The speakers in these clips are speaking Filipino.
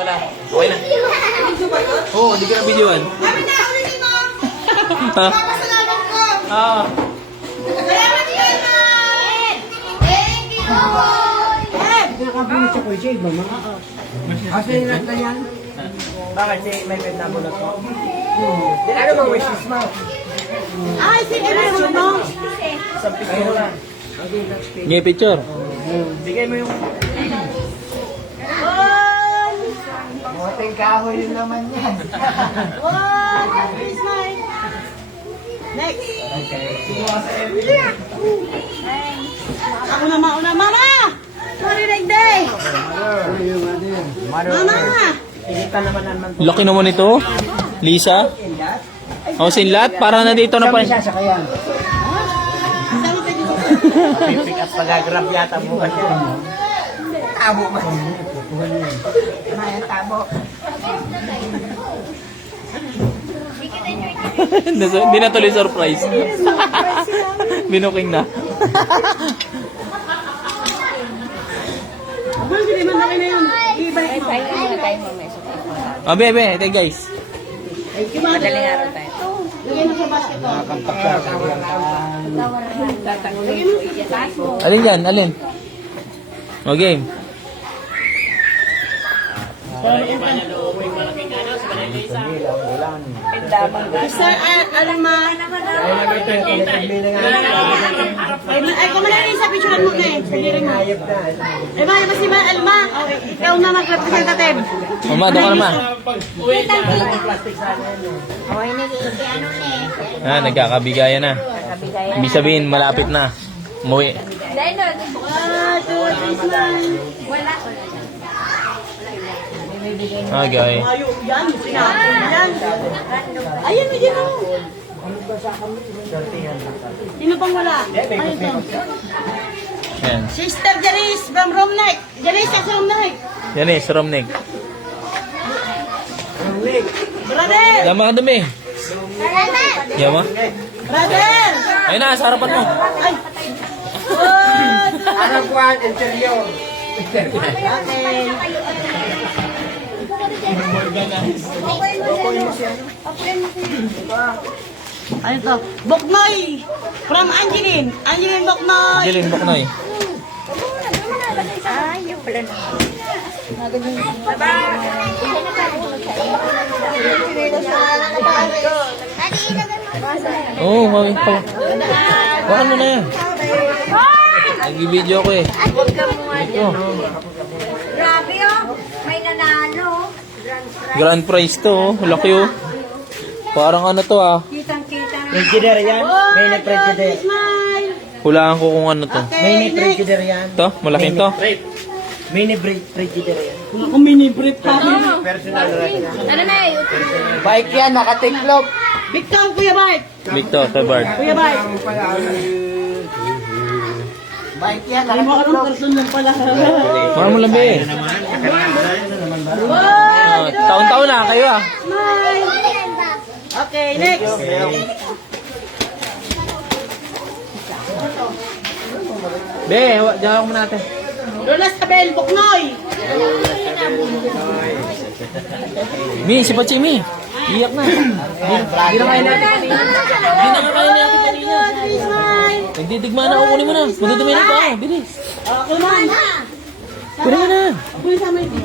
Wala. Okay na. Oo, hindi ka na videoan. Kami na ulit mo! Papasalamat ko! Ah. Salamat kayo, Ma'am! Thank you! Nakabunod siya ko siya, iba mga. Asa yung nata yan? Bakit siya may pwede mo na to? Ano bang wishes mo? Ay, si Emma mo! Sa picture lang. Ngay picture. Bigay mo yung... Moting kahoy yun naman yan. Please, Mike! Next! Ako na mauna, Mama! Sorry, Day! Mama! Kita naman naman. Laki naman ito. Lisa. Oh, sinlat. Para nandito na pa. Siya sa kaya. Pick up pag-grab yata mo kasi. Tabo ba? Maya tabo. Hindi na tuloy surprise. Binuking na. Hindi man laki na yun. I-bike mo. Oh, bebe. Ito guys. Madaling araw tayo. Lagay mo sa basket ko. Lagay mo. Alin dyan? Alin? O, game. Sir, alam ma. Ay, kung malaki sa picturean mo na eh. Pilirin mo. Ay, ba, mas diba, Alma? Ikaw na mag-representative. Mama, doon ka naman. Ah, nagkakabigayan na. Ibig sabihin, malapit na. Umuwi. 1, 2, 3, smile. Okay. Ayo, yan. Yan. Ayan, medyo mo. Sino pang wala? Ano ito? Yan. Sister Janice from Romneck. Janice at Romneck. Yan eh, sa Romney. Brother! Lama ka dumi. Yama? Brother! Ayun na, sa harapan mo. Ay! Ano po ang interior? Okay. Ano to? Boknoy! From Angeline. Angeline Boknoy. Jilin Boknoy. Oo, mami pa. Baka mo na yan. Nag-video ko eh. Huwag ka mo nga Ito. Grabe oh, may nanalo. Grand prize to oh. Laki oh. Parang ano to ah. Kitang-kita na. Frigider yan? May na-frigider. Smile. Hulaan ko kung ano to. May na-frigider yan? To? Malaking to? Mini frigider yan. Ako mini brief pa. Personal rin. Ano na eh? Bike yan, nakatiklop. Big Tom, Kuya Bart. Big to, sa bar. Kuya Bart. Bike yan, Ay mo anong person lang pala. Mga mo lang be. Wow! Taon-taon na kayo ah. Smile. Okay, next. Be, diyan ako muna natin. Lola Sabel Boknoy. Mi, si Pachi Mi. Iyak na. Hindi na kaya natin kanina. Hindi na kaya natin kanina. Smile. Nagdidigma na ako, kunin mo na. Madudumi na pa ako, bilis. Ako man. Kunin mo na. Ako yung sama ito.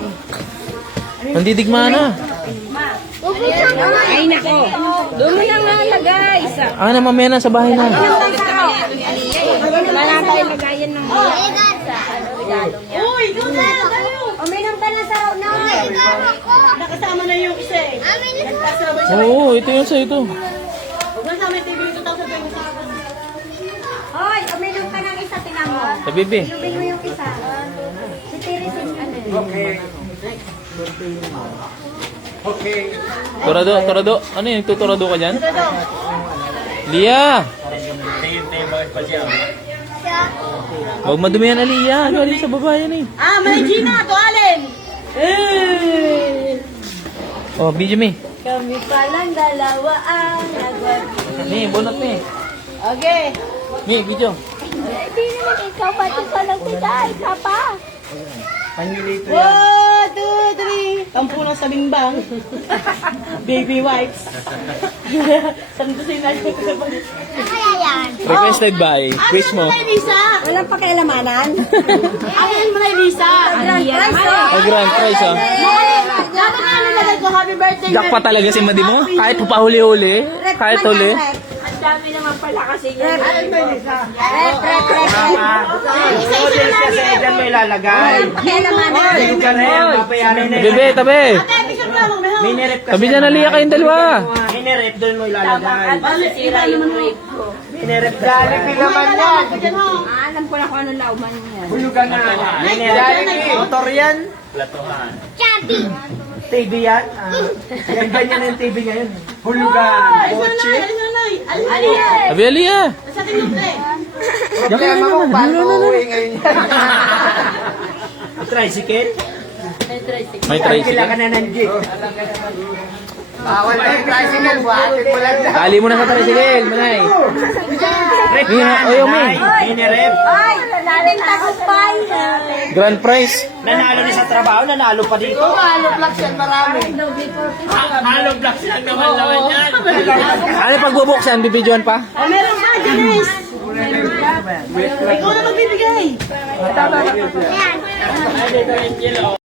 Nandidigma na. Ay nako. Doon mo na nga lagay. Ah, na mamaya na sa bahay na. Wala na tayo lagayan ng Uy, doon tayo. Uminom ka na sa na. Nakasama na yung isa eh. Nagkasabay siya. Oo, ito yung sa ito. Huwag na sa amin TV 2026. Hoy, uminom ka ng isa, tinan mo. Sa bibi. Inumin mo yung isa. Si Teresin, ano? Okay. Torado, torado. Ano yun? Tutorado ka dyan? Lia! Huwag madumi yan, Lia. Ano alin sa baba yan eh. Ah, may Gina to Allen. Eh. Oh, video mi. Kami palang dalawa ang nagwagi. Mi, bunot mi. Okay. Mi, video. Hindi naman ikaw, pati ka lang kita. Isa pa. Pangilito yan. 1, 2, 3. Tampunan sa bimbang. Baby wipes. Santo sinay ko sa balik. Kaya yan. Requested by Quiz mo. Ano Lisa? Walang pakialamanan. Ayan mo na Lisa. Grand prize, oh. Ay, grand prize ah. Dapat na nilagay ko happy birthday. Jackpot talaga si Madi mo. Kahit papahuli-huli. Kahit huli. Ang dami naman pala kasi yun. Rep. Isa-isa na kasi dyan mo ilalagay. Pakialamanan. Hindi ka na yan, papayaran na Bebe, tabi. Ate, picture mo lang. May Minirep kasi. Tabi dyan naliya kayong dalawa. Minirep, doon mo ilalagay. Sira yung rape ko. Minirep ka. Jollibee naman yan. Alam ko na kung anong lauman yan. Hulugan na. Minirep. Motor yan. Chati. TV yan. Ganyan yung TV ngayon. Hulugan. Kotse. Tabi, Aliyah. Sa atin yung play. Problema mo, paano uuwi ngayon yan? Tricycle? May Kailangan tricycle. ka na ng jeep. Bawal na yung tricycle, buhatin mo lang dyan. Tali mo na sa tricycle, Manay. Rep Mia, yan, ayaw mo eh. Nay. Minirep. Ay, nating tagumpay. Grand prize. Nanalo na sa trabaho, nanalo pa dito. Halo blocks yan, marami. Halo blocks yan, naman yan. Ano pagbubuksan? Bibidyoan pa? Oh, meron ka, Janice. Ikaw na magbibigay. Ayan.